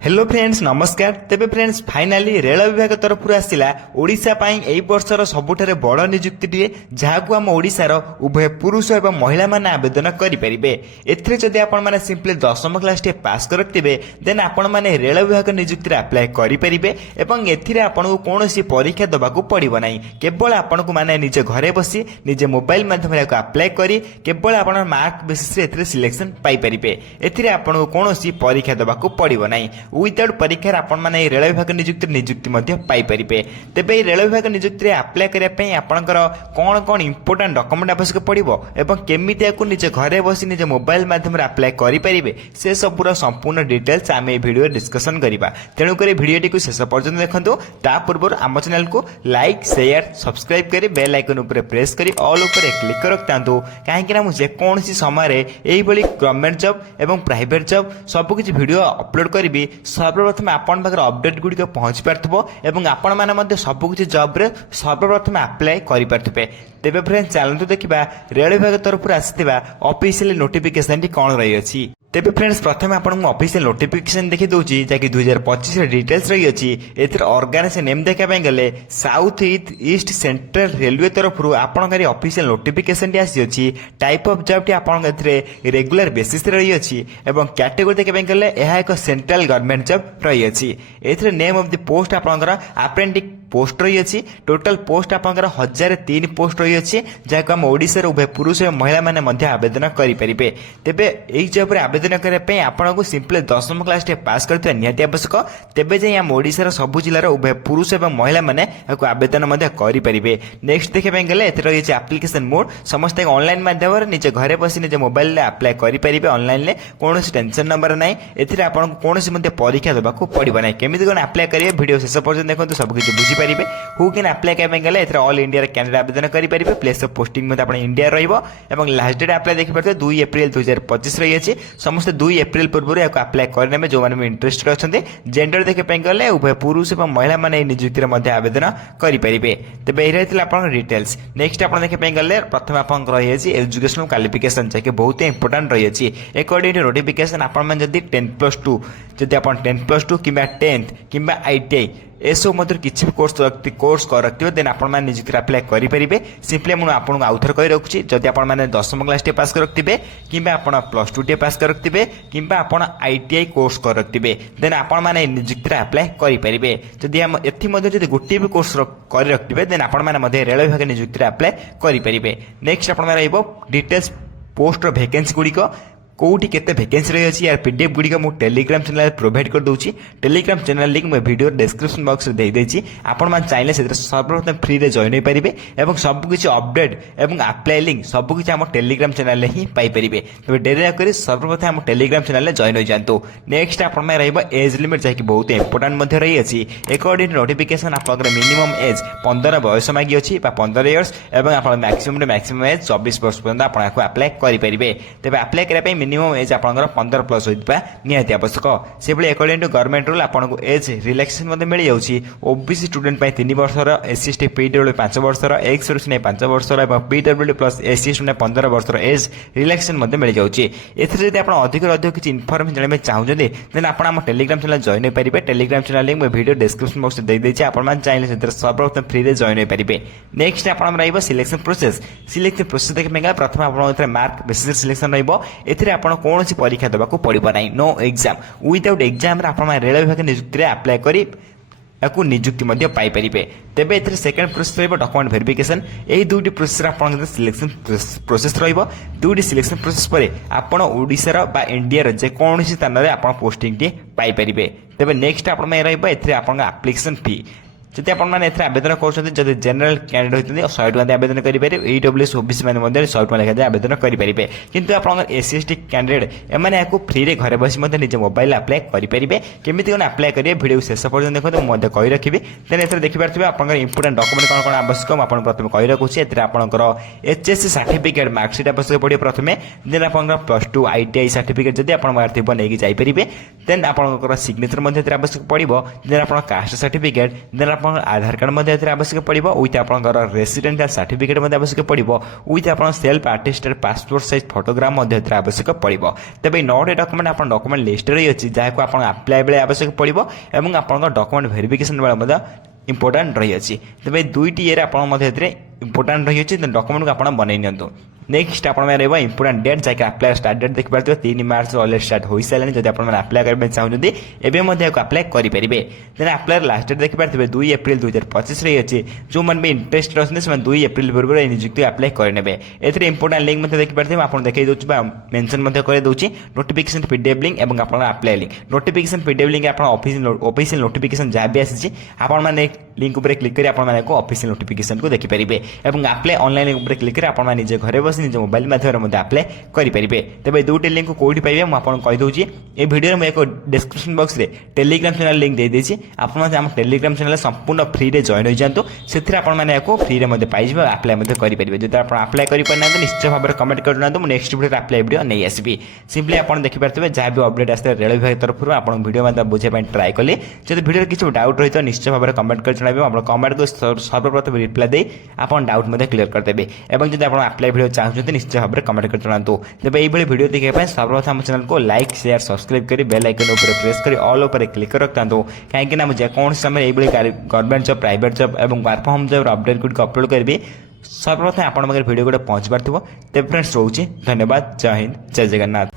Hello friends नमस्कार। तेबे friends finally rail विभाग तरफ आसला ओडिशा पाई एई वर्षर सबुठारे बड़ नियुक्ति जहां आम ओडिशार उभय पुरुष और महिला माने आवेदन करेंगे। एथिरे जदि आपण माने सिंपली 10वीं क्लास टे पास करथिबे देन आपण माने रेल विभाग नियुक्ति अप्लाई करेंगे एवं एथिरे आपनको कोनोसी परीक्षा दबाकू पड़िबो नाही। केवल आपनको माने निजे घरे बसी निजे मोबाइल माध्यम रे अप्लाई करी केवल आपण मार्क बेसिस रे एथिरे सिलेक्शन पाई परिबे। एथिरे आपनको कोनोसी परीक्षा दबाकू पड़िबो नाही। विदाउट परीक्षा आपण माने रेल विभाग नियुक्ति मध्य पाई परिबे। तेबे रेल विभाग नियुक्ति रे अप्लाई करिया पई आपनकर कोन कोन इंपोर्टेंट डॉक्यूमेंट आवश्यक पड़िबो एवं केमिति याकू निजे घरे बसी निजे मोबाइल माध्यम रे अप्लाई करि परिबे से सबुरा संपूर्ण डिटेल्स आमे वीडियो डिस्कशन करिबा। तेणु करी वीडियोटी को शेष पर्यंत देखंतु। ता पूर्व आम चैनल को लाइक शेयर सब्सक्राइब करी बेल आइकन ऊपर प्रेस करी ऑल ऊपर क्लिक रखतांतु काहेकि ना मुझे कोनसी समय रे एई बली गवर्नमेंट जॉब एवं प्राइवेट जॉब सब किछि वीडियो अपलोड करिबी। सर्वप्रथम आपण पाखरे अपडेट गुडी पहुंची पारथबो एवं आपण माने मध्ये सब किछि जॉब रे सर्वप्रथम अप्लाई करि पारथबे। तेबे फ्रेंड चलंतु देखिबा रेल विभाग तरफ आसीथिबा ऑफिशियल नोटिफिकेशन टी कोन रही अछि। तेबे फ्रेंड्स प्रथम आपन ऑफिशियल नोटिफिकेशन देखि दोची जाकि 2025 रे डिटेल्स रही अछि। एथर ऑर्गेनाइजेशन नेम देखा पय गले साउथ ईस्ट सेंट्रल रेलवे तरफ आपन करी ऑफिशियल नोटिफिकेशन टी आसी अछि। टाइप ऑफ जॉब टी आपन एथरे रेगुलर बेसिस रे रही अछि एवं कैटेगरी देखा पय गले एहा एक सेंट्रल गवर्नमेंट जॉब रही अछि। एथरे नेम ऑफ द पोस्ट आपनकर अप्रेंटिस पोस्ट रही अछि। टोटल पोस्ट आपनकर 1003 पोस्ट रही अछि जाको हम ओडिसा रे उभय पुरुष और महिला माने मध्य आवेदन करि परिबे। तेबे एई जॉब रे आवेदन करे पे आपनको सिंपली 10वीं क्लास टे पास करथिबा निहाती आवश्यक। तेबे जे हम ओडिसा रे सब जिल्ला रे उभय पुरुष एवं महिला माने एको आवेदन मध्य करि परिबे। नेक्स्ट देखे पे गले एते रही अछि एप्लीकेशन मोड समस्त ऑनलाइन माध्यम रे निजे घरे बसी निजे मोबाइल रे अप्लाई करि परिबे। ऑनलाइन ले कोनोसी टेंशन नंबर नाही। एथिरे आपनको कोनोसी मध्य परीक्षा देबाकू पड़िबो नाही। केमिति कोन अप्लाई करिवे वीडियो शेष पर्यंत देखंतु सब किछि बुझी परिबे। हु कैन अप्लाई करे पे गले एथिरे ऑल इंडिया रे कैंडिडेट आवेदन करि परिबे। प्लेस ऑफ पोस्टिंग मते आपण इंडिया रहइबो एवं लास्ट डेट अप्लाई देखि परते 2 अप्रैल 2025 रही अछि। समस्त 2 अप्रैल पूर्व याको अप्लाई करने में जो माने इंटरेस्टेड अछंते जेंडर देखे पे गले उभय पुरुष एवं महिला माने नियुक्ति रे मध्य आवेदन करि परिबे। तबे एही रहितला आपण डिटेल्स। नेक्स्ट आपण देखे पे गले प्रथम आपण रही अछि एजुकेशनल क्वालिफिकेशन जे बहुत इंपोर्टेंट रही अछि। अकॉर्डिंग टू नोटिफिकेशन आपण मन जदी 10+2 जदी आपण 10+2 किबा 10th किबा आईटीआई एसो मधुर किछि भी कोर्स कर रखिबे देन आपण माने नियुक्ति अप्लाई करि परिबे। सिंपली मु आपण आउथर कहि रखुछि जदी आपण माने 10वीं क्लास टे पास कर रखिबे किबा आपण +2 टे पास कर रखिबे किबा आपण आईटीआई कोर्स कर रखिबे देन आपण माने नियुक्ति अप्लाई करि परिबे। जदी हम एथि मध्ये जदी गोटे भी कोर्स कर रखिबे देन आपण माने मध्ये रेल विभाग नियुक्ति अप्लाई करि परिबे। नेक्स्ट आपण माने रहइबो डिटेल्स पोस्ट रो वैकेंसी गुडी को कोठी केते वैकेंसी रही अछि यार पीडीएफ गुडी का मु टेलीग्राम चैनल प्रोवाइड कर दोछि। टेलीग्राम चैनल लिंक मैं वीडियो डिस्क्रिप्शन बॉक्स रे दे देछि। आपण मान चाहिले से सर्वप्रथम फ्री रे जॉइन होई परिबे एवं सब किछि अपडेट एवं अप्लाई लिंक सब किछि हम टेलीग्राम चैनल रे ही पाई परिबे। तबे डेरी न करी सर्वप्रथम हम टेलीग्राम चैनल रे जॉइन हो जानतो। नेक्स्ट आपण में रहइबो एज लिमिट जाकि बहुत इंपोर्टेंट मध्ये रही अछि। अकॉर्डिंग नोटिफिकेशन आपन मिनिमम एज 15 बयस मागी अछि बा 15 इयर्स एवं आपण मैक्सिमम एज 24 वर्ष पर्यंत आपण को अप्लाई करि परिबे। तबे अप्लाई करे पे मिनिमम एज आपनकर 15 प्लस होइबा निहाती आवश्यक। से बले अकॉर्डिंग टू गवर्नमेंट रूल आपनको एज रिलैक्सेशन मध्ये मिल जाउची। ओबीसी स्टूडेंट पय 3 वर्षर एससी एसटी पीडब्ल्यू 5 वर्षर एक्स सर्विस ने 5 वर्षर एवं पीडब्ल्यू प्लस एससी स्टूडेंट 15 वर्षर एज रिलैक्सेशन मध्ये मिल जाउची। एथरे जदि आपण अधिक किछि इन्फॉर्मेशन जानिबे चाहुजदे देन आपण हम टेलीग्राम चैनल जॉइन होई परिबे। टेलीग्राम चैनल लिंक मैं वीडियो डिस्क्रिप्शन बॉक्स दे देछि। आपण मान चाहिले सेतर सर्वप्रथम फ्री रे जॉइन होई परिबे। नेक्स्ट आपण रहइबो सिलेक्शन प्रोसेस। सिलेक्शन प्रोसेस देख मेगा प्रथम आपण एथरे मार्क बेसिस सिलेक्शन रहइबो। एथरे आपण कोनोसी परीक्षा देबाकू पड़िबो नाही। नो एग्जाम विदाउट एग्जाम रे आपण रेल विभाग नियुक्ति रे अप्लाई करी याकू नियुक्ति मध्य पाई परिबे। तेबे एथरे सेकंड प्रोसेस रहइबो डॉक्यूमेंट वेरिफिकेशन। एही दुटी प्रोसेस आपण सिलेक्शन प्रोसेस रहइबो। दुटी सिलेक्शन प्रोसेस परे आपण ओडिसा रो बा इंडिया रो जे कोनोसी स्थान रे आपण पोस्टिंग टी पाई परिबे। तेबे नेक्स्ट आपण में रहइबो एथरे आपण एप्लीकेशन फी। जदि आपण माने एथरे आवेदन करछथि जदि जनरल कैंडिडेट होइतनि 100 टका आवेदन करि परिबे। ईडब्ल्यूएस ओबीसी माने मध्ये 100 टका लेखा आवेदन करि परिबे। किंतु आपण एससी एसटी कैंडिडेट एमाने याकू फ्री रे घरे बसी मध्ये निजे मोबाइल अप्लाई करि परिबे। केमिति कोन अप्लाई करिवे वीडियो शेष पर्यंत देखो मध्ये कहि रखिबे। देन एथरे देखि पारथिबे आपनकर इंपोर्टेंट डॉक्यूमेंट कोन कोन आवश्यक आपण प्रथमे कहि रखुछि। एथरे आपनकर एचएससी सर्टिफिकेट मार्कशीट आवश्यक पड़ियो प्रथमे। देन आपनकर +2 आईटीआई सर्टिफिकेट जदि आपण मारथिबो नेकी जाई परिबे। देन आपनकर सिग्नेचर मध्ये एथरे आवश्यक पड़ियो। देन आपण कास्ट सर्टिफिकेट देन ଆପଣଙ୍କର ଆଧାର କାର୍ଡ଼ ମଧ୍ୟ ଏଥିରେ ଆବଶ୍ୟକ ପଡ଼ିବ ୱିଥ୍ ଆପଣଙ୍କର ରେସିଡେଣ୍ଟାଲ ସାର୍ଟିଫିକେଟ୍ ମଧ୍ୟ ଆବଶ୍ୟକ ପଡ଼ିବ ୱିଥ୍ ଆପଣ self attested passport size photograph ମଧ୍ୟ ଏଥିରେ ଆବଶ୍ୟକ ପଡ଼ିବ। ତେବେ ଏହି 9ଟି ଡକୁମେଣ୍ଟ ଆପଣ ଡକୁମେଣ୍ଟ ଲିଷ୍ଟରେ ରହିଅଛି ଯାହାକୁ ଆପଣ ଆପ୍ଲାଏ ବେଳେ ଆବଶ୍ୟକ ପଡ଼ିବ ଏବଂ ଆପଣଙ୍କ ଡକୁମେଣ୍ଟ ଭେରିଫିକେସନ୍ ବେଳେ ମଧ୍ୟ ଇମ୍ପୋର୍ଟାଣ୍ଟ ରହିଅଛି। ତେବେ ଏହି 2ଟି ଇଏରେ ଆପଣ ମଧ୍ୟ ଏଥିରେ ଇମ୍ପୋର୍ଟାଣ୍ଟ ରହିଅଛି ଡକୁମେଣ୍ଟକୁ ଆପଣ ବନେଇ ନିଅନ୍ତୁ। ନେକ୍ସଟ ଆପଣମାନେ ରହିବ ଇମ୍ପୋର୍ଟାଣ୍ଟ ଡେଟ୍ ଯାହାକି ଆପ୍ଲାଏ ଷ୍ଟାର୍ଟ ଡେଟ୍ ଦେଖିପାରୁଥିବେ 3 ମାର୍ଚ୍ଚ ଅଲରେଡ଼ି ଷ୍ଟାର୍ଟ ହୋଇସାରିଲାଣି। ଯଦି ଆପଣମାନେ ଆପ୍ଲାଏ କରିବା ପାଇଁ ଚାହୁଁଛନ୍ତି ଏବେ ମଧ୍ୟ ଏହାକୁ ଆପ୍ଲାଏ କରିପାରିବେ। ଦେନ୍ ଆପ୍ଲାଏର ଲାଷ୍ଟ ଡେଟ୍ ଦେଖିପାରୁଥିବେ 2 ଏପ୍ରିଲ 2025 ରହିଅଛି। ଯେଉଁମାନେ ବି ଇଣ୍ଟରେଷ୍ଟେଡ୍ ଅଛନ୍ତି ସେମାନେ 2 ଏପ୍ରିଲ ପୂର୍ବରୁ ଏହି ନିଯୁକ୍ତି ଆପ୍ଲାଏ କରିନେବେ। ଏଥିରେ ଇମ୍ପୋର୍ଟାଣ୍ଟ ଲିଙ୍କ୍ ମଧ୍ୟ ଦେଖିପାରୁଥିବେ ଆପଣ ଦେଖାଇ ଦେଉଛି ବା ମେନସନ୍ ମଧ୍ୟ କରିଦେଉଛି ନୋଟିଫିକେସନ୍ ପିଡିଏଫ୍ ଲିଙ୍କ୍ ଏବଂ ଆପଣଙ୍କର apply link. Notification PDF link ଆପଣ ଅଫିସିଆଲ ନୋଟିଫିକେସନ୍ ଯାହା ବି ଆସିଛି ଆପଣମାନେ ଲିଙ୍କ୍ ଉପରେ କ୍ଲିକ୍ କରି ଆପଣମାନେ ଅଫିସିଆଲ ନୋଟିଫିକେସନ୍କୁ ଦେଖିପାରିବେ ଏବଂ ଆପ୍ଲାଏ ଅନଲାଇନ୍ ଲିଙ୍କ୍ ଉପରେ କ୍ଲିକ୍ କରି ଆପଣମାନେ ନିଜ ଘରେ ବସି ନିଜ ମୋବାଇଲ ମାଧ୍ୟମରେ ମଧ୍ୟ ଆପ୍ଲାଏ କରିପାରିବେ। ତେବେ ଏ 2ଟି ଲିଙ୍କ୍ କେଉଁଠି ପାଇବେ ମୁଁ ଆପଣଙ୍କୁ କହିଦେଉଛି। এই ভিডিওর ମୁଁ ଏକ ଡେସ୍କ୍ରିପସନ୍ ବକ୍ସରେ ଟେଲିଗ୍ରାମ ଚ୍ୟାନେଲ ଲିଙ୍କ୍ ଦେଇଦେଇଛି। ଆପଣମାନେ ଆମ ଟେଲିଗ୍ରାମ ଚ୍ୟାନେଲ ସମ୍ପୂର୍ଣ୍ଣ ଫ୍ରିରେ ଜଏନ୍ ହୋଇଯାଆନ୍ତୁ। ସେଥିରେ ଆପଣମାନେ ଏହାକୁ ଫ୍ରିରେ ମଧ୍ୟ ପାଇଯିବେ ଆପ୍ଲାଏ ମଧ୍ୟ କରିପାରିବେ। ଯଦି ଆପଣ ଆପ୍ଲାଏ କରିପାରିନାହାନ୍ତି ନିଶ୍ଚୟ ଭାବରେ କମେଣ୍ଟ କରିନାହାନ୍ତି ମୁଁ ନେକ୍ସଟ ଭିଡ଼ିଓରେ ଆପ୍ଲାଏ ଭିଡ଼ିଓ ନେଇ ଆସିବି। ସିମ୍ପଲି ଆପଣ ଦେଖିପାରୁଥିବେ ଯାହା ବି ଅପଡେଟ୍ ଆସିଥାଏ ରେଳ ବିଭାଗ ତରଫରୁ ଆପଣଙ୍କୁ ଭିଡ଼ିଓ ମାଧ୍ୟମରେ ବୁଝିବା ପାଇଁ ଟ୍ରାଏ କଲି। ଯଦି ଭିଡ଼ିଓରେ କିଛି ଡାଉଟ୍ ରହିଥିବ ନିଶ୍ଚୟ ଭାବରେ କମେଣ୍ଟ କରି ଜଣାଇବେ। ଆପଣ କମେଣ୍ଟକୁ ସର୍ବପ୍ରଥମେ ରିପ୍ଲାଏ ଦେଇ ଆପଣ ଡାଉଟ୍ ମଧ୍ୟ କ୍ଲିୟର କରିଦେବେ ଏବଂ ଯଦି ଆପଣ ଆପ୍ଲାଏ ଭିଡ଼ିଓ ଚାହୁଁଛନ୍ତି ନିଶ୍ଚୟ ଭାବରେ କମେଣ୍ଟ କରି ଜଣାନ୍ତୁ। ତେବେ এইଭଳି ଭିଡ଼ିଓ ଦେଖିବା ପାଇଁ ସର୍ବପ୍ରଥମ ଆମ ଚ୍ୟାନେଲକୁ ଲାଇକ୍ ସେୟାର ସବସ୍କ୍ରାଇବ୍ କରି ବେଲ୍ ଆଇକନ୍ ଉପରେ ପ୍ରେସ୍ କରି ଅଲ୍ ଉପରେ କ୍ଲିକ୍ କରି ରଖିଥାନ୍ତୁ। କାହିଁକିନା ମୁଁ ଯେକୌଣସି ସମୟରେ এইଭଳି ଗଭର୍ଣ୍ଣମେଣ୍ଟ ଜବ୍ ପ୍ରାଇଭେଟ୍ ଜବ୍ ଏବଂ ୱାର୍କ ଫ୍ରମ୍ ହୋମ୍ ଜବ୍ର ଅପଡେଟ୍ ଗୁଡ଼ିକ ଅପଲୋଡ଼ କରିବି ସର୍ବପ୍ରଥମେ ଆପଣଙ୍କ ପାଖରେ ଭିଡ଼ିଓ ଗୋଟେ ପହଞ୍ଚିପାରିଥିବ। ତେବେ ଫ୍ରେଣ୍ଡସ୍ ରହୁଛି ଧନ୍ୟବାଦ। ଜୟ ହିନ୍ଦ ଜୟ ଜଗନ୍ନାଥ।